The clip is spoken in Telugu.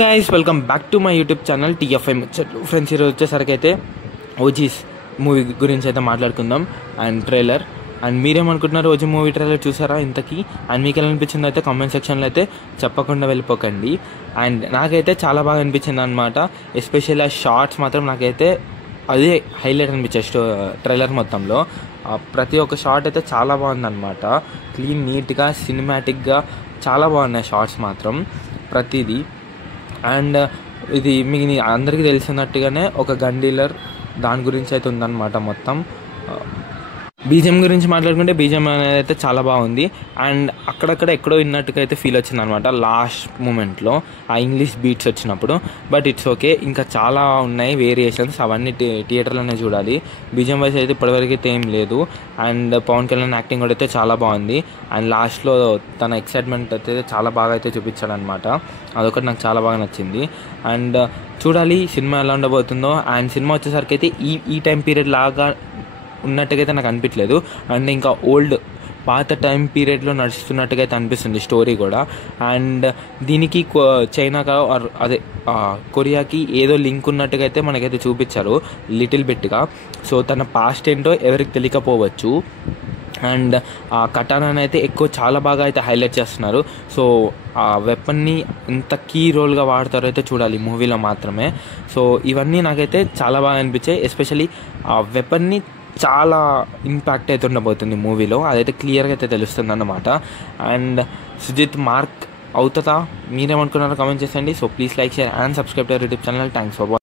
Guys welcome back to my YouTube channel TFI ముచ్చట్లు. ఫ్రెండ్స్, ఈరోజు వచ్చేసరికి అయితే ఓజీస్ మూవీ గురించి అయితే మాట్లాడుకుందాం అండ్ ట్రైలర్. అండ్ మీరేమనుకుంటున్నారు, ఓజీ మూవీ ట్రైలర్ చూసారా ఇంతకీ? అండ్ మీకు ఎలా అనిపించింది అయితే కామెంట్ సెక్షన్లో అయితే చెప్పకుండా వెళ్ళిపోకండి. అండ్ నాకైతే చాలా బాగా అనిపించింది అనమాట. ఎస్పెషల్లీ ఆ షార్ట్స్ మాత్రం నాకైతే అదే హైలైట్ అనిపించాయి ట్రైలర్ మొత్తంలో. ప్రతి ఒక్క షార్ట్ అయితే చాలా బాగుందన్నమాట. క్లీన్, నీట్గా, సినిమాటిక్గా చాలా బాగున్నాయి షార్ట్స్ మాత్రం ప్రతిదీ. అండ్ ఇది మీకు అందరికీ తెలిసినట్టుగానే ఒక గన్ డీలర్ దాని గురించి అయితే ఉందన్నమాట మొత్తం. బీజిఎం గురించి మాట్లాడుకుంటే బీజిఎం అనేది అయితే చాలా బాగుంది. అండ్ అక్కడక్కడ ఎక్కడో విన్నట్టుగా అయితే ఫీల్ వచ్చింది అనమాట లాస్ట్ మూమెంట్లో ఆ ఇంగ్లీష్ బీట్స్ వచ్చినప్పుడు. బట్ ఇట్స్ ఓకే, ఇంకా చాలా ఉన్నాయి వేరియేషన్స్, అవన్నీ థియేటర్లోనే చూడాలి. బీజిఎం వైస్ అయితే ఇప్పటివరకు అయితే ఏం లేదు. అండ్ పవన్ కళ్యాణ్ యాక్టింగ్ కూడా అయితే చాలా బాగుంది. అండ్ లాస్ట్లో తన ఎక్సైట్మెంట్ అయితే చాలా బాగా అయితే చూపించాడు అనమాట. అదొకటి నాకు చాలా బాగా నచ్చింది. అండ్ చూడాలి సినిమా ఎలా ఉండబోతుందో. అండ్ సినిమా వచ్చేసరికి అయితే ఈ టైం పీరియడ్ లాగా ఉన్నట్టుగా అయితే నాకు అనిపించలేదు. అండ్ ఇంకా పాత టైం పీరియడ్లో నడుస్తున్నట్టుగా అయితే అనిపిస్తుంది స్టోరీ కూడా. అండ్ దీనికి చైనాగా అదే కొరియాకి ఏదో లింక్ ఉన్నట్టుగా అయితే మనకైతే చూపించారు లిటిల్ బిట్గా. సో తన పాస్ట్ ఏంటో ఎవరికి తెలియకపోవచ్చు. అండ్ ఆ కటానాని అయితే చాలా బాగా అయితే హైలైట్ చేస్తున్నారు. సో ఆ వెపన్ని ఎంత కీ రోల్గా వాడతారో అయితే చూడాలి మూవీలో మాత్రమే. సో ఇవన్నీ నాకైతే చాలా బాగా అనిపించాయి. ఎస్పెషల్లీ ఆ వెపన్ని చాలా ఇంపాక్ట్ అయితే ఉండబోతుంది మూవీలో, అదైతే క్లియర్గా అయితే తెలుస్తుంది అన్నమాట. అండ్ సుజిత్ మార్క్ అవుతుందా? మీరేమనుకున్నారో కామెంట్ చేయండి. So please like, share and subscribe to our YouTube channel. Thanks for watching.